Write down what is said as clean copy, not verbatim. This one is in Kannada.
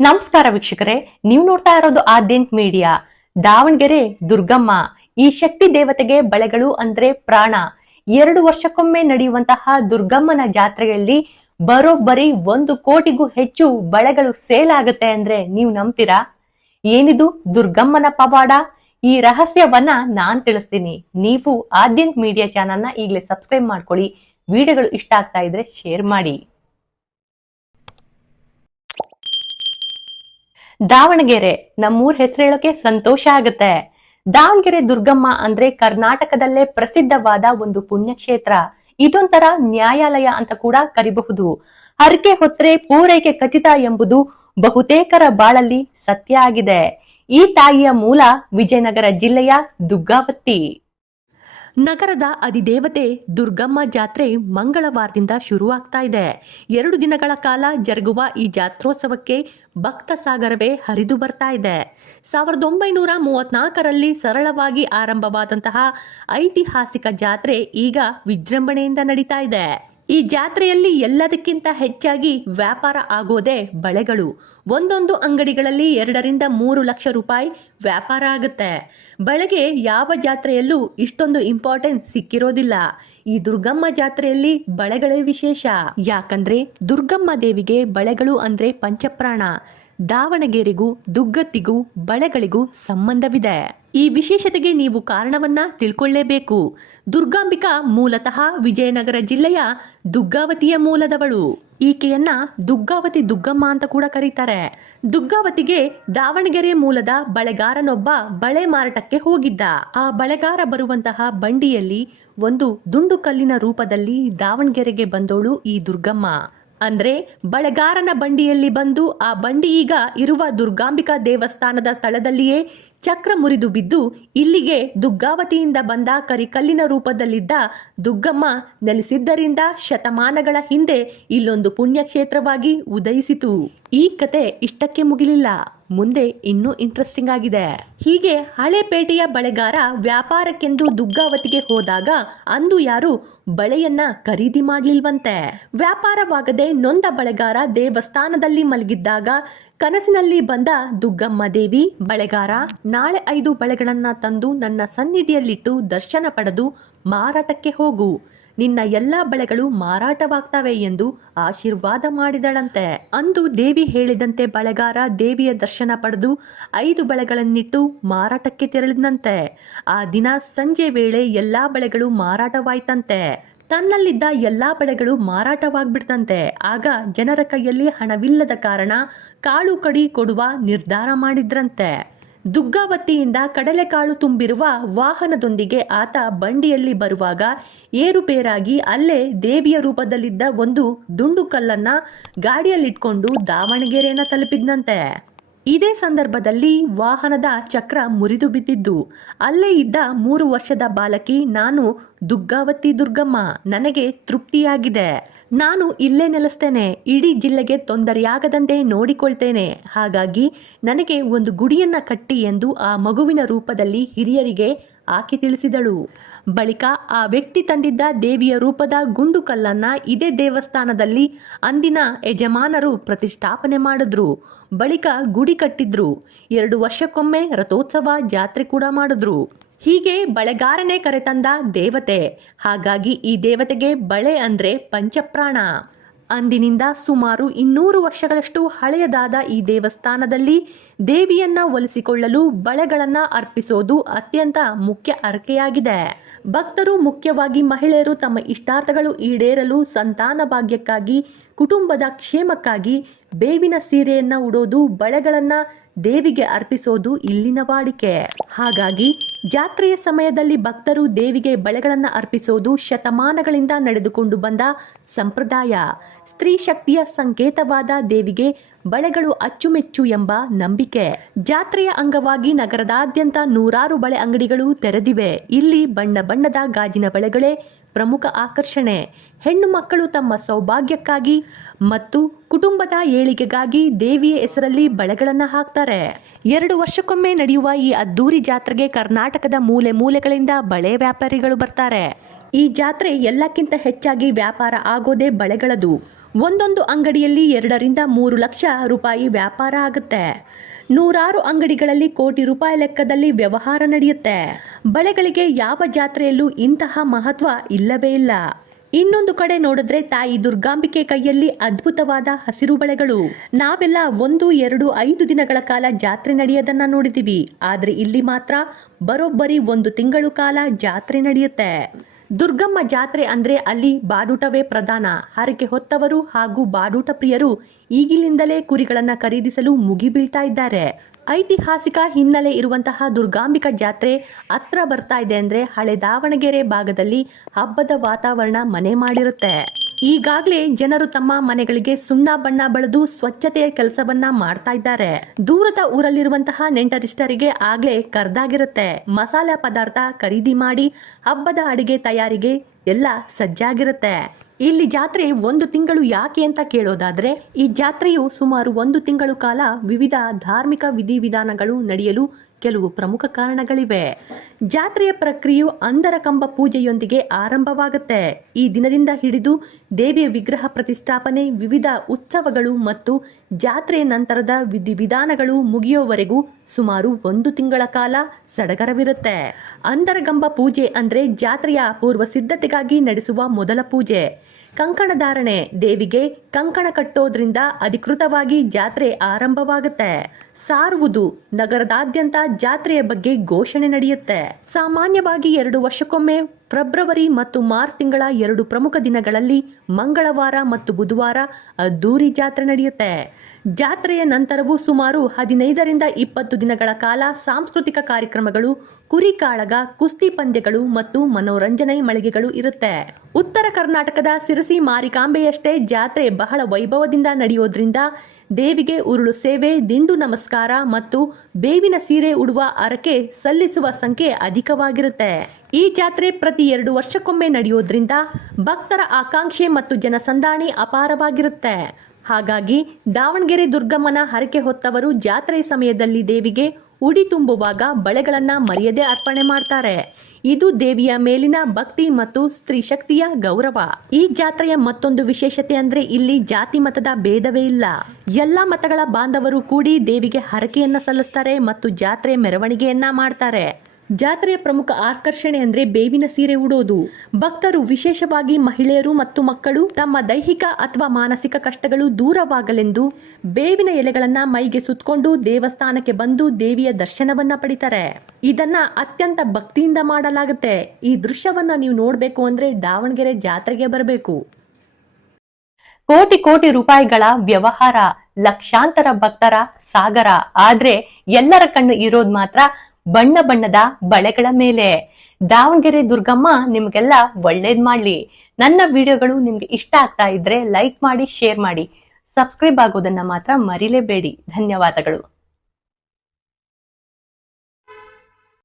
ನಮಸ್ಕಾರ ವೀಕ್ಷಕರೇ, ನೀವು ನೋಡ್ತಾ ಇರೋದು ಆದ್ಯಂತ್ ಮೀಡಿಯಾ. ದಾವಣಗೆರೆ ದುರ್ಗಮ್ಮ, ಈ ಶಕ್ತಿ ದೇವತೆಗೆ ಬಳೆಗಳು ಅಂದ್ರೆ ಪ್ರಾಣ. 2 ವರ್ಷಕ್ಕೊಮ್ಮೆ ನಡೆಯುವಂತಹ ದುರ್ಗಮ್ಮನ ಜಾತ್ರೆಯಲ್ಲಿ ಬರೋಬ್ಬರಿ 1 ಕೋಟಿಗೂ ಹೆಚ್ಚು ಬಳೆಗಳು ಸೇಲ್ ಆಗುತ್ತೆ ಅಂದ್ರೆ ನೀವು ನಂಬ್ತೀರಾ? ಏನಿದು ದುರ್ಗಮ್ಮನ ಪವಾಡ? ಈ ರಹಸ್ಯವನ್ನ ನಾನ್ ತಿಳಿಸ್ತೀನಿ. ನೀವು ಆದ್ಯಂತ್ ಮೀಡಿಯಾ ಚಾನಲ್ನ ಈಗಲೇ ಸಬ್ಸ್ಕ್ರೈಬ್ ಮಾಡ್ಕೊಳ್ಳಿ. ವಿಡಿಯೋಗಳು ಇಷ್ಟ ಆಗ್ತಾ ಇದ್ರೆ ಶೇರ್ ಮಾಡಿ. ದಾವಣಗೆರೆ, ನಮ್ಮೂರ್ ಹೆಸರು ಹೇಳೋಕೆ ಸಂತೋಷ ಆಗುತ್ತೆ. ದಾವಣಗೆರೆ ದುರ್ಗಮ್ಮ ಅಂದ್ರೆ ಕರ್ನಾಟಕದಲ್ಲೇ ಪ್ರಸಿದ್ಧವಾದ ಒಂದು ಪುಣ್ಯಕ್ಷೇತ್ರ. ಇದೊಂಥರ ನ್ಯಾಯಾಲಯ ಅಂತ ಕೂಡ ಕರಿಬಹುದು. ಹರಕೆ ಹೊತ್ರೆ ಪೂರೈಕೆ ಖಚಿತ ಎಂಬುದು ಬಹುತೇಕರ ಬಾಳಲ್ಲಿ ಸತ್ಯ ಆಗಿದೆ. ಈ ತಾಯಿಯ ಮೂಲ ವಿಜಯನಗರ ಜಿಲ್ಲೆಯ ದುಗ್ಗಾವತಿ. ನಗರದ ಅಧಿದೇವತೆ ದುರ್ಗಮ್ಮ ಜಾತ್ರೆ ಮಂಗಳವಾರದಿಂದ ಶುರುವಾಗ್ತಾ ಇದೆ. 2 ದಿನಗಳ ಕಾಲ ಜರುಗುವ ಈ ಜಾತ್ರೋತ್ಸವಕ್ಕೆ ಭಕ್ತ ಸಾಗರವೇ ಹರಿದು ಬರ್ತಾ ಇದೆ. 1934ರಲ್ಲಿ ಸರಳವಾಗಿ ಆರಂಭವಾದಂತಹ ಐತಿಹಾಸಿಕ ಜಾತ್ರೆ ಈಗ ವಿಜೃಂಭಣೆಯಿಂದ ನಡೀತಾ ಇದೆ. ಈ ಜಾತ್ರೆಯಲ್ಲಿ ಎಲ್ಲದಕ್ಕಿಂತ ಹೆಚ್ಚಾಗಿ ವ್ಯಾಪಾರ ಆಗೋದೇ ಬಳೆಗಳು. ಒಂದೊಂದು ಅಂಗಡಿಗಳಲ್ಲಿ 2 ರಿಂದ 3 ಲಕ್ಷ ರೂಪಾಯಿ ವ್ಯಾಪಾರ ಆಗುತ್ತೆ. ಬಳೆಗೆ ಯಾವ ಜಾತ್ರೆಯಲ್ಲೂ ಇಷ್ಟೊಂದು ಇಂಪಾರ್ಟೆನ್ಸ್ ಸಿಕ್ಕಿರೋದಿಲ್ಲ. ಈ ದುರ್ಗಮ್ಮ ಜಾತ್ರೆಯಲ್ಲಿ ಬಳೆಗಳೇ ವಿಶೇಷ. ಯಾಕಂದ್ರೆ ದುರ್ಗಮ್ಮ ದೇವಿಗೆ ಬಳೆಗಳು ಅಂದ್ರೆ ಪಂಚಪ್ರಾಣ. ದಾವಣಗೆರೆಗೂ ದುಗ್ಗತ್ತಿಗೂ ಬಳೆಗಳಿಗೂ ಸಂಬಂಧವಿದೆ. ಈ ವಿಶೇಷತೆಗೆ ನೀವು ಕಾರಣವನ್ನ ತಿಳ್ಕೊಳ್ಳೇಬೇಕು. ದುರ್ಗಾಂಬಿಕಾ ಮೂಲತಃ ವಿಜಯನಗರ ಜಿಲ್ಲೆಯ ದುಗ್ಗಾವತಿಯ ಮೂಲದವಳು. ಈಕೆಯನ್ನ ದುಗ್ಗಾವತಿ ದುಗ್ಗಮ್ಮ ಅಂತ ಕೂಡ ಕರೀತಾರೆ. ದುಗ್ಗಾವತಿಗೆ ದಾವಣಗೆರೆ ಮೂಲದ ಬಳೆಗಾರನೊಬ್ಬ ಬಳೆ ಮಾರಾಟಕ್ಕೆ ಹೋಗಿದ್ದ. ಆ ಬಳೆಗಾರ ಬರುವಂತಹ ಬಂಡಿಯಲ್ಲಿ ಒಂದು ದುಂಡು ಕಲ್ಲಿನ ರೂಪದಲ್ಲಿ ದಾವಣಗೆರೆಗೆ ಬಂದೋಳು ಈ ದುರ್ಗಮ್ಮ. ಅಂದ್ರೆ ಬಳೆಗಾರನ ಬಂಡಿಯಲ್ಲಿ ಬಂದು ಆ ಬಂಡಿ ಈಗ ಇರುವ ದುರ್ಗಾಂಬಿಕಾ ದೇವಸ್ಥಾನದ ಸ್ಥಳದಲ್ಲಿಯೇ ಚಕ್ರ ಮುರಿದು ಬಿದ್ದು ಇಲ್ಲಿಗೆ ದುಗ್ಗಾವತಿಯಿಂದ ಬಂದ ಕರಿಕಲ್ಲಿನ ರೂಪದಲ್ಲಿದ್ದ ದುಗ್ಗಮ್ಮ ನೆಲೆಸಿದ್ದರಿಂದ ಶತಮಾನಗಳ ಹಿಂದೆ ಇಲ್ಲೊಂದು ಪುಣ್ಯಕ್ಷೇತ್ರವಾಗಿ ಉದಯಿಸಿತು. ಈ ಕತೆ ಇಷ್ಟಕ್ಕೆ ಮುಗಿಲಿಲ್ಲ, ಮುಂದೆ ಇನ್ನೂ ಇಂಟ್ರೆಸ್ಟಿಂಗ್ ಆಗಿದೆ. ಹೀಗೆ ಹಳೆಪೇಟೆಯ ಬಳೆಗಾರ ವ್ಯಾಪಾರಕ್ಕೆಂದು ದುಗ್ಗಾವತಿಗೆ ಹೋದಾಗ ಅಂದು ಯಾರು ಬಳೆಯನ್ನ ಖರೀದಿ ಮಾಡ್ಲಿಲ್ವಂತೆ. ವ್ಯಾಪಾರವಾಗದೆ ನೊಂದ ಬಳೆಗಾರ ದೇವಸ್ಥಾನದಲ್ಲಿ ಮಲಗಿದ್ದಾಗ ಕನಸಿನಲ್ಲಿ ಬಂದ ದುಗ್ಗಮ್ಮ ದೇವಿ, ಬಳೆಗಾರ, ನಾಳೆ 5 ಬಳೆಗಳನ್ನ ತಂದು ನನ್ನ ಸನ್ನಿಧಿಯಲ್ಲಿಟ್ಟು ದರ್ಶನ ಪಡೆದು ಮಾರಾಟಕ್ಕೆ ಹೋಗು. ನಿನ್ನ ಎಲ್ಲಾ ಬಳೆಗಳು ಮಾರಾಟವಾಗ್ತವೆ ಎಂದು ಆಶೀರ್ವಾದ ಮಾಡಿದಳಂತೆ. ಅಂದು ದೇವಿ ಹೇಳಿದಂತೆ ಬಳೆಗಾರ ದೇವಿಯ ದರ್ಶನ ಪಡೆದು 5 ಬಳೆಗಳನ್ನಿಟ್ಟು ಮಾರಾಟಕ್ಕೆ ತೆರಳಿದಂತೆ. ಆ ದಿನ ಸಂಜೆ ವೇಳೆ ಎಲ್ಲಾ ಬಳೆಗಳು ಮಾರಾಟವಾಯ್ತಂತೆ. ತನ್ನಲ್ಲಿದ್ದ ಎಲ್ಲಾ ಬಳೆಗಳು ಮಾರಾಟವಾಗ್ಬಿಡ್ತಂತೆ. ಆಗ ಜನರ ಕೈಯಲ್ಲಿ ಹಣವಿಲ್ಲದ ಕಾರಣ ಕಾಳು ಕಡಿ ಕೊಡುವ ನಿರ್ಧಾರ ಮಾಡಿದ್ರಂತೆ. ದುಗ್ಗಾವತಿಯಿಂದ ಕಡಲೆಕಾಳು ತುಂಬಿರುವ ವಾಹನದೊಂದಿಗೆ ಆತ ಬಂಡಿಯಲ್ಲಿ ಬರುವಾಗ ಏರುಪೇರಾಗಿ ಅಲ್ಲೇ ದೇವಿಯ ರೂಪದಲ್ಲಿದ್ದ ಒಂದು ದುಂಡು ಕಲ್ಲನ್ನ ಗಾಡಿಯಲ್ಲಿಟ್ಕೊಂಡು ದಾವಣಗೆರೆಯನ್ನ ತಲುಪಿದ್ನಂತೆ. ಇದೇ ಸಂದರ್ಭದಲ್ಲಿ ವಾಹನದ ಚಕ್ರ ಮುರಿದು ಬಿದ್ದಿದ್ದು. ಅಲ್ಲೇ ಇದ್ದ 3 ವರ್ಷದ ಬಾಲಕಿ, ನಾನು ದುಗ್ಗಾವತಿ ದುರ್ಗಮ್ಮ, ನನಗೆ ತೃಪ್ತಿಯಾಗಿದೆ, ನಾನು ಇಲ್ಲೇ ನೆಲೆಸ್ತೇನೆ, ಇಡೀ ಜಿಲ್ಲೆಗೆ ತೊಂದರೆಯಾಗದಂತೆ ನೋಡಿಕೊಳ್ತೇನೆ, ಹಾಗಾಗಿ ನನಗೆ ಒಂದು ಗುಡಿಯನ್ನ ಕಟ್ಟಿ ಎಂದು ಆ ಮಗುವಿನ ರೂಪದಲ್ಲಿ ಹಿರಿಯರಿಗೆ ಆಕೆ ತಿಳಿಸಿದಳು. ಬಳಿಕ ಆ ವ್ಯಕ್ತಿ ತಂದಿದ್ದ ದೇವಿಯ ರೂಪದ ಗುಂಡು ಕಲ್ಲನ್ನ ಇದೇ ದೇವಸ್ಥಾನದಲ್ಲಿ ಅಂದಿನ ಯಜಮಾನರು ಪ್ರತಿಷ್ಠಾಪನೆ ಮಾಡಿದ್ರು. ಬಳಿಕ ಗುಡಿ ಕಟ್ಟಿದ್ರು. 2 ವರ್ಷಕ್ಕೊಮ್ಮೆ ರಥೋತ್ಸವ ಜಾತ್ರೆ ಕೂಡ ಮಾಡಿದ್ರು. ಹೀಗೆ ಬಳೆಗಾರನೇ ಕರೆತಂದ ದೇವತೆ. ಹಾಗಾಗಿ ಈ ದೇವತೆಗೆ ಬಳೆ ಅಂದ್ರೆ ಪಂಚಪ್ರಾಣ. ಅಂದಿನಿಂದ ಸುಮಾರು 200 ವರ್ಷಗಳಷ್ಟು ಹಳೆಯದಾದ ಈ ದೇವಸ್ಥಾನದಲ್ಲಿ ದೇವಿಯನ್ನ ಒಲಿಸಿಕೊಳ್ಳಲು ಬಳೆಗಳನ್ನ ಅರ್ಪಿಸೋದು ಅತ್ಯಂತ ಮುಖ್ಯ ಹರಕೆಯಾಗಿದೆ. ಭಕ್ತರು, ಮುಖ್ಯವಾಗಿ ಮಹಿಳೆಯರು, ತಮ್ಮ ಇಷ್ಟಾರ್ಥಗಳು ಈಡೇರಲು, ಸಂತಾನ ಭಾಗ್ಯಕ್ಕಾಗಿ, ಕುಟುಂಬದ ಕ್ಷೇಮಕ್ಕಾಗಿ ಬೇವಿನ ಸೀರೆಯನ್ನ ಉಡೋದು, ಬಳೆಗಳನ್ನ ದೇವಿಗೆ ಅರ್ಪಿಸೋದು ಇಲ್ಲಿನ ವಾಡಿಕೆ. ಹಾಗಾಗಿ ಜಾತ್ರೆಯ ಸಮಯದಲ್ಲಿ ಭಕ್ತರು ದೇವಿಗೆ ಬಳೆಗಳನ್ನ ಅರ್ಪಿಸೋದು ಶತಮಾನಗಳಿಂದ ನಡೆದುಕೊಂಡು ಬಂದ ಸಂಪ್ರದಾಯ. ಸ್ತ್ರೀ ಶಕ್ತಿಯ ಸಂಕೇತವಾದ ದೇವಿಗೆ ಬಳೆಗಳು ಅಚ್ಚುಮೆಚ್ಚು ಎಂಬ ನಂಬಿಕೆ. ಜಾತ್ರೆಯ ಅಂಗವಾಗಿ ನಗರದಾದ್ಯಂತ 100 ಬಳೆ ಅಂಗಡಿಗಳು ತೆರೆದಿವೆ. ಇಲ್ಲಿ ಬಣ್ಣ ಬಣ್ಣದ ಗಾಜಿನ ಬಳೆಗಳೇ ಪ್ರಮುಖ ಆಕರ್ಷಣೆ. ಹೆಣ್ಣು ಮಕ್ಕಳು ತಮ್ಮ ಸೌಭಾಗ್ಯಕ್ಕಾಗಿ ಮತ್ತು ಕುಟುಂಬದ ಏಳಿಗೆಗಾಗಿ ದೇವಿಯ ಹೆಸರಲ್ಲಿ ಬಳೆಗಳನ್ನು ಹಾಕ್ತಾರೆ. 2 ವರ್ಷಕ್ಕೊಮ್ಮೆ ನಡೆಯುವ ಈ ಅದ್ದೂರಿ ಜಾತ್ರೆಗೆ ಕರ್ನಾಟಕದ ಮೂಲೆ ಮೂಲೆಗಳಿಂದ ಬಳೆ ವ್ಯಾಪಾರಿಗಳು ಬರ್ತಾರೆ. ಈ ಜಾತ್ರೆ ಎಲ್ಲಕ್ಕಿಂತ ಹೆಚ್ಚಾಗಿ ವ್ಯಾಪಾರ ಆಗೋದೇ ಬಳೆಗಳದು. ಒಂದೊಂದು ಅಂಗಡಿಯಲ್ಲಿ 2 ರಿಂದ 3 ಲಕ್ಷ ರೂಪಾಯಿ ವ್ಯಾಪಾರ ಆಗುತ್ತೆ. ನೂರಾರು ಅಂಗಡಿಗಳಲ್ಲಿ ಕೋಟಿ ರೂಪಾಯಿ ಲೆಕ್ಕದಲ್ಲಿ ವ್ಯವಹಾರ ನಡೆಯುತ್ತೆ. ಬಳೆಗಳಿಗೆ ಯಾವ ಜಾತ್ರೆಯಲ್ಲೂ ಇಂತಹ ಮಹತ್ವ ಇಲ್ಲವೇ ಇಲ್ಲ. ಇನ್ನೊಂದು ಕಡೆ ನೋಡಿದ್ರೆ ತಾಯಿ ದುರ್ಗಾಂಬಿಕೆ ಕೈಯಲ್ಲಿ ಅದ್ಭುತವಾದ ಹಸಿರು ಬಳೆಗಳು. ನಾವೆಲ್ಲ 1, 2, 5 ದಿನಗಳ ಕಾಲ ಜಾತ್ರೆ ನಡೆಯೋದನ್ನ ನೋಡಿದೀವಿ. ಆದ್ರೆ ಇಲ್ಲಿ ಮಾತ್ರ ಬರೋಬ್ಬರಿ 1 ತಿಂಗಳು ಕಾಲ ಜಾತ್ರೆ ನಡೆಯುತ್ತೆ. ದುರ್ಗಮ್ಮ ಜಾತ್ರೆ ಅಂದ್ರೆ ಅಲ್ಲಿ ಬಾಡೂಟವೇ ಪ್ರಧಾನ. ಹರಕೆ ಹೊತ್ತವರು ಹಾಗೂ ಬಾಡೂಟ ಪ್ರಿಯರು ಈಗಿನಿಂದಲೇ ಕುರಿಗಳನ್ನ ಖರೀದಿಸಲು ಮುಗಿಬೀಳ್ತಾ ಇದ್ದಾರೆ. ಐತಿಹಾಸಿಕ ಹಿನ್ನೆಲೆ ಇರುವಂತಹ ದುರ್ಗಾಂಬಿಕಾ ಜಾತ್ರೆ ಹತ್ರ ಬರ್ತಾ ಇದೆ ಅಂದ್ರೆ ಹಳೆ ದಾವಣಗೆರೆ ಭಾಗದಲ್ಲಿ ಹಬ್ಬದ ವಾತಾವರಣ ಮನೆ ಮಾಡಿರುತ್ತೆ. ಈಗಾಗಲೇ ಜನರು ತಮ್ಮ ಮನೆಗಳಿಗೆ ಸುಣ್ಣ ಬಣ್ಣ ಬಳಿದು ಸ್ವಚ್ಛತೆಯ ಕೆಲಸವನ್ನ ಮಾಡ್ತಾ ಇದ್ದಾರೆ. ದೂರದ ಊರಲ್ಲಿರುವಂತಹ ನೆಂಟರಿಷ್ಟರಿಗೆ ಆಗ್ಲೇ ಕರ್ದಾಗಿರುತ್ತೆ. ಮಸಾಲೆ ಪದಾರ್ಥ ಖರೀದಿ ಮಾಡಿ ಹಬ್ಬದ ಅಡಿಗೆ ತಯಾರಿಗೆ ಎಲ್ಲ ಸಜ್ಜಾಗಿರುತ್ತೆ. ಇಲ್ಲಿ ಜಾತ್ರೆ 1 ತಿಂಗಳು ಯಾಕೆ ಅಂತ ಕೇಳೋದಾದ್ರೆ, ಈ ಜಾತ್ರೆಯು ಸುಮಾರು 1 ತಿಂಗಳು ಕಾಲ ವಿವಿಧ ಧಾರ್ಮಿಕ ವಿಧಿವಿಧಾನಗಳು ನಡೆಯಲು ಕೆಲವು ಪ್ರಮುಖ ಕಾರಣಗಳಿವೆ. ಜಾತ್ರೆಯ ಪ್ರಕ್ರಿಯೆಯು ಅಂದರ ಕಂಬ ಪೂಜೆಯೊಂದಿಗೆ ಆರಂಭವಾಗುತ್ತೆ. ಈ ದಿನದಿಂದ ಹಿಡಿದು ದೇವಿಯ ವಿಗ್ರಹ ಪ್ರತಿಷ್ಠಾಪನೆ, ವಿವಿಧ ಉತ್ಸವಗಳು ಮತ್ತು ಜಾತ್ರೆಯ ನಂತರದ ವಿಧಿವಿಧಾನಗಳು ಮುಗಿಯುವವರೆಗೂ ಸುಮಾರು 1 ತಿಂಗಳ ಕಾಲ ಸಡಗರವಿರುತ್ತೆ. ಅಂದರಗಂಬ ಪೂಜೆ ಅಂದ್ರೆ ಜಾತ್ರೆಯ ಪೂರ್ವ ಸಿದ್ಧತೆಗಾಗಿ ನಡೆಸುವ ಮೊದಲ ಪೂಜೆ. ಕಂಕಣ ಧಾರಣೆ, ದೇವಿಗೆ ಕಂಕಣ ಕಟ್ಟೋದ್ರಿಂದ ಅಧಿಕೃತವಾಗಿ ಜಾತ್ರೆ ಆರಂಭವಾಗುತ್ತೆ. ಸಾರುವುದು, ನಗರದಾದ್ಯಂತ ಜಾತ್ರೆಯ ಬಗ್ಗೆ ಘೋಷಣೆ ನಡೆಯುತ್ತೆ. ಸಾಮಾನ್ಯವಾಗಿ 2 ವರ್ಷಕ್ಕೊಮ್ಮೆ ಫೆಬ್ರವರಿ ಮತ್ತು ಮಾರ್ಚ್ ತಿಂಗಳ 2 ಪ್ರಮುಖ ದಿನಗಳಲ್ಲಿ ಮಂಗಳವಾರ ಮತ್ತು ಬುಧವಾರ ಅದ್ದೂರಿ ಜಾತ್ರೆ ನಡೆಯುತ್ತೆ. ಜಾತ್ರೆಯ ನಂತರವೂ ಸುಮಾರು 15 ರಿಂದ 20 ದಿನಗಳ ಕಾಲ ಸಾಂಸ್ಕೃತಿಕ ಕಾರ್ಯಕ್ರಮಗಳು, ಕುರಿ ಕಾಳಗ, ಕುಸ್ತಿ ಪಂದ್ಯಗಳು ಮತ್ತು ಮನೋರಂಜನೆ ಮಳಿಗೆಗಳು ಇರುತ್ತೆ. ಉತ್ತರ ಕರ್ನಾಟಕದ ಸಿರಸಿ ಮಾರಿಕಾಂಬೆಯಷ್ಟೇ ಜಾತ್ರೆ ಬಹಳ ವೈಭವದಿಂದ ನಡೆಯೋದ್ರಿಂದ ದೇವಿಗೆ ಉರುಳು ಸೇವೆ, ದಿಂಡು ನಮಸ್ಕಾರ ಮತ್ತು ಬೇವಿನ ಸೀರೆ ಉಡುವ ಹರಕೆ ಸಲ್ಲಿಸುವ ಸಂಖ್ಯೆ ಅಧಿಕವಾಗಿರುತ್ತೆ. ಈ ಜಾತ್ರೆ ಪ್ರತಿ 2 ವರ್ಷಕ್ಕೊಮ್ಮೆ ನಡೆಯೋದ್ರಿಂದ ಭಕ್ತರ ಆಕಾಂಕ್ಷೆ ಮತ್ತು ಜನಸಂದಾಣಿ ಅಪಾರವಾಗಿರುತ್ತೆ. ಹಾಗಾಗಿ ದಾವಣಗೆರೆ ದುರ್ಗಮ್ಮನ ಹರಕೆ ಹೊತ್ತವರು ಜಾತ್ರೆ ಸಮಯದಲ್ಲಿ ದೇವಿಗೆ ಉಡಿ ತುಂಬುವಾಗ ಬಳೆಗಳನ್ನ ಮರೆಯದೆ ಅರ್ಪಣೆ ಮಾಡ್ತಾರೆ. ಇದು ದೇವಿಯ ಮೇಲಿನ ಭಕ್ತಿ ಮತ್ತು ಸ್ತ್ರೀ ಶಕ್ತಿಯ ಗೌರವ. ಈ ಜಾತ್ರೆಯ ಮತ್ತೊಂದು ವಿಶೇಷತೆ ಅಂದ್ರೆ ಇಲ್ಲಿ ಜಾತಿ ಮತದ ಭೇದವೇ ಇಲ್ಲ. ಎಲ್ಲಾ ಮತಗಳ ಬಾಂಧವರು ಕೂಡಿ ದೇವಿಗೆ ಹರಕೆಯನ್ನ ಸಲ್ಲಿಸ್ತಾರೆ ಮತ್ತು ಜಾತ್ರೆ ಮೆರವಣಿಗೆಯನ್ನ ಮಾಡ್ತಾರೆ. ಜಾತ್ರೆಯ ಪ್ರಮುಖ ಆಕರ್ಷಣೆ ಅಂದ್ರೆ ಬೇವಿನ ಸೀರೆ ಉಡೋದು. ಭಕ್ತರು, ವಿಶೇಷವಾಗಿ ಮಹಿಳೆಯರು ಮತ್ತು ಮಕ್ಕಳು, ತಮ್ಮ ದೈಹಿಕ ಅಥವಾ ಮಾನಸಿಕ ಕಷ್ಟಗಳು ದೂರವಾಗಲೆಂದು ಬೇವಿನ ಎಲೆಗಳನ್ನ ಮೈಗೆ ಸುತ್ತಕೊಂಡು ದೇವಸ್ಥಾನಕ್ಕೆ ಬಂದು ದೇವಿಯ ದರ್ಶನವನ್ನ ಪಡಿತಾರೆ. ಇದನ್ನ ಅತ್ಯಂತ ಭಕ್ತಿಯಿಂದ ಮಾಡಲಾಗುತ್ತೆ. ಈ ದೃಶ್ಯವನ್ನ ನೀವು ನೋಡ್ಬೇಕು ಅಂದ್ರೆ ದಾವಣಗೆರೆ ಜಾತ್ರೆಗೆ ಬರಬೇಕು. ಕೋಟಿ ಕೋಟಿ ರೂಪಾಯಿಗಳ ವ್ಯವಹಾರ, ಲಕ್ಷಾಂತರ ಭಕ್ತರ ಸಾಗರ. ಆದ್ರೆ ಎಲ್ಲರ ಕಣ್ಣು ಇರೋದು ಮಾತ್ರ ಬಣ್ಣ ಬಣ್ಣದ ಬಳೆಗಳ ಮೇಲೆ. ದಾವಣಗೆರೆ ದುರ್ಗಮ್ಮ ನಿಮ್ಗೆಲ್ಲ ಒಳ್ಳೇದ್ ಮಾಡ್ಲಿ. ನನ್ನ ವಿಡಿಯೋಗಳು ನಿಮ್ಗೆ ಇಷ್ಟ ಆಗ್ತಾ ಇದ್ರೆ ಲೈಕ್ ಮಾಡಿ, ಶೇರ್ ಮಾಡಿ, ಸಬ್ಸ್ಕ್ರೈಬ್ ಆಗೋದನ್ನ ಮಾತ್ರ ಮರಿಲೇಬೇಡಿ. ಧನ್ಯವಾದಗಳು.